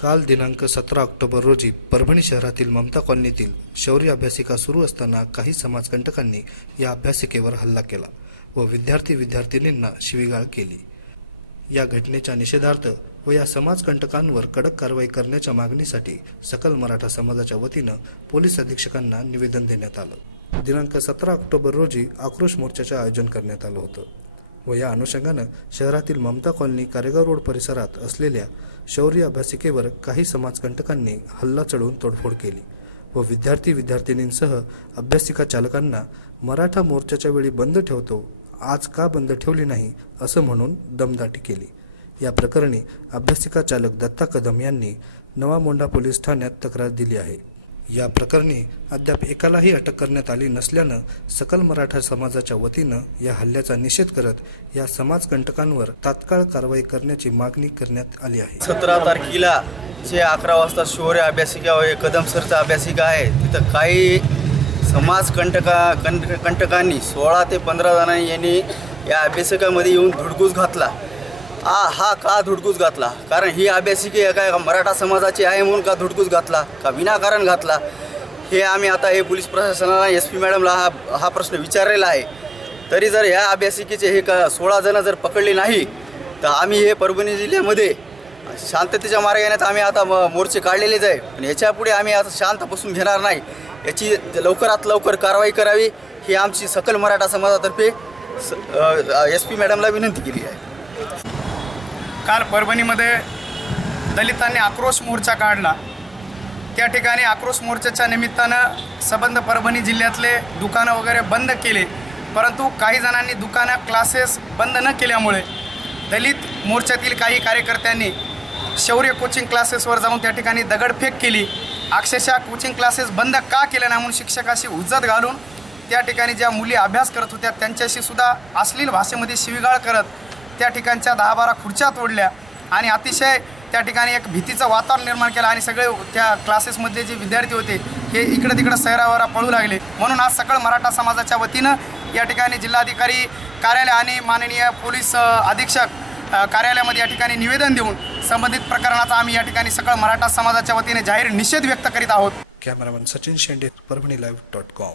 काल दिनांक सतरा ऑक्टोबर रोजी परभणी शहरातील ममता कॉलनीतील शौर्य अभ्यासिका सुरू असताना काही समाजकंटकांनी या अभ्यासिकेवर हल्ला केला व विद्यार्थी विद्यार्थिनींना शिवीगाळ केली. या घटनेच्या निषेधार्थ व या समाजकंटकांवर कडक कारवाई करण्याच्या मागणीसाठी सकल मराठा समाजाच्या वतीनं पोलीस अधीक्षकांना निवेदन देण्यात आलं. दिनांक सतरा ऑक्टोबर रोजी आक्रोश मोर्चाचे आयोजन करण्यात आलं होतं. व या अनुषंगानं शहरातील ममता कॉलनी कारेगाव रोड परिसरात असलेल्या शौर्य अभ्यासिकेवर काही समाजकंटकांनी हल्ला चढवून तोडफोड केली व विद्यार्थी विद्यार्थिनींसह अभ्यासिका चालकांना मराठा मोर्चाच्या वेळी बंद ठेवतो आज का बंद ठेवली नाही असं म्हणून दमदाटी केली. या प्रकरणी अभ्यासिका चालक दत्ता कदम यांनी नवा मोंडा पोलीस ठाण्यात तक्रार दिली आहे. या प्रकरणी अद्याप एकालाही अटक करण्यात आली नसल्यानं सकल मराठा समाजाच्या वतीनं या हल्ल्याचा निषेध करत या समाजकंटकांवर तात्काळ कारवाई करण्याची मागणी करण्यात आली आहे. सतरा तारखेला जे अकरा वाजता शौर्य अभ्यासिका व कदम सरचा अभ्यासिका आहे तिथं काही समाज कंटका कंट कंटकांनी सोळा ते पंधरा जणांनी यांनी या अभ्यासिकामध्ये येऊन धुडगूस घातला. आ हा का धुडकूस घातला? कारण ही अभ्यासिकी काय मराठा समाजाची आहे म्हणून का धुडकूस घातला? का विनाकारण घातला? हे आम्ही आता हे पोलीस प्रशासनाला एस पी मॅडमला हा हा प्रश्न विचारलेला आहे. तरी जर ह्या अभ्यासिकेचे हे का सोळा जणं जर पकडले नाही तर आम्ही हे परभणी जिल्ह्यामध्ये शांततेच्या मार्गाने आम्ही आता मोर्चे काढलेलेच आहे. पण याच्यापुढे आम्ही आता शांत बसून घेणार नाही. याची लवकरात लवकर कारवाई करावी ही आमची सकल मराठा समाजातर्फे एस पी मॅडमला विनंती केली आहे. काल परभणीमध्ये दलितांनी आक्रोश मोर्चा काढला. त्या ठिकाणी आक्रोश मोर्चाच्या निमित्तानं सबंध परभणी जिल्ह्यातले दुकानं वगैरे बंद केले. परंतु काही जणांनी दुकानं क्लासेस बंद न केल्यामुळे दलित मोर्चातील काही कार्यकर्त्यांनी शौर्य कोचिंग क्लासेसवर जाऊन त्या ठिकाणी दगडफेक केली. अक्षरशः कोचिंग क्लासेस बंद का केल्या नाही म्हणून शिक्षकाशी उज्जत घालून त्या ठिकाणी ज्या मुली अभ्यास करत होत्या त्यांच्याशी सुद्धा अश्लील भाषेमध्ये शिवीगाळ करत त्या ठिकाणच्या दहा बारा खुर्च्या तोडल्या आणि अतिशय त्या ठिकाणी एक भीतीचं वातावरण निर्माण केलं आणि सगळे त्या क्लासेसमधले जे विद्यार्थी होते हे इकडं तिकडं सैरावरा पळू लागले. म्हणून आज सकळ मराठा समाजाच्या वतीनं या ठिकाणी जिल्हाधिकारी कार्यालय आणि माननीय पोलीस अधीक्षक कार्यालयामध्ये या ठिकाणी निवेदन देऊन संबंधित प्रकरणाचा आम्ही या ठिकाणी सकळ मराठा समाजाच्या वतीने जाहीर निषेध व्यक्त करीत आहोत. Cameraman Sachin Shende Parbhani live dot com